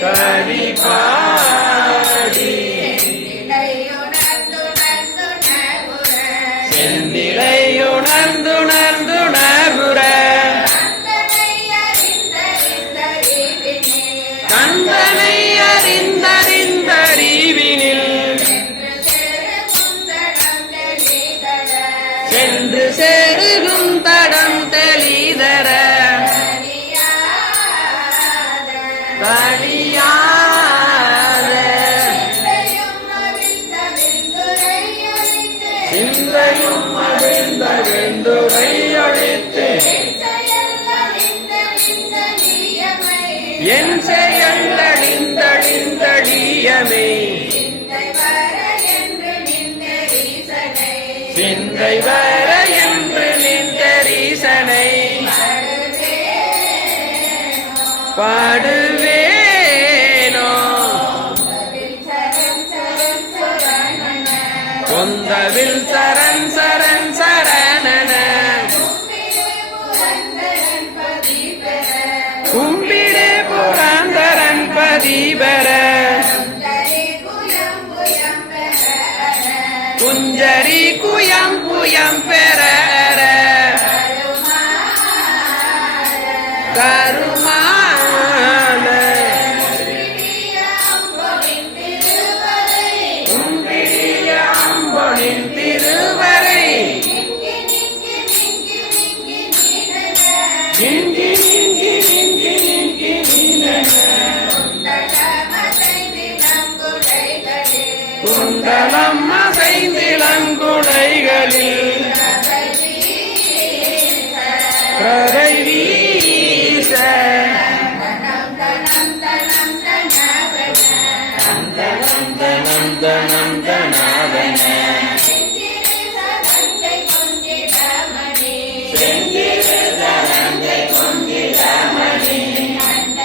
கவி செந்திலையுணர்ந்துணர்ந்துணர்வுற கந்தனை அறிந்தறிந்தறிவினில் சென்று சேரு வழியாத சிந்தையும் அறிந்த வெந்துரை ஒழித்து என் செயலடிந்தடிந்தடியமே சிந்தை வர பாடுவேனோ? கொந்தவில் சரண் சரண் சரணன. கும்பிடு புராந்தரன் பதிபர குஞ்சரி குயம் குயம் பெற. குண்டலம் அசைந்திலங்குடைகளில் கரை வீச நந்த நந்த நந்த நந்தனாதன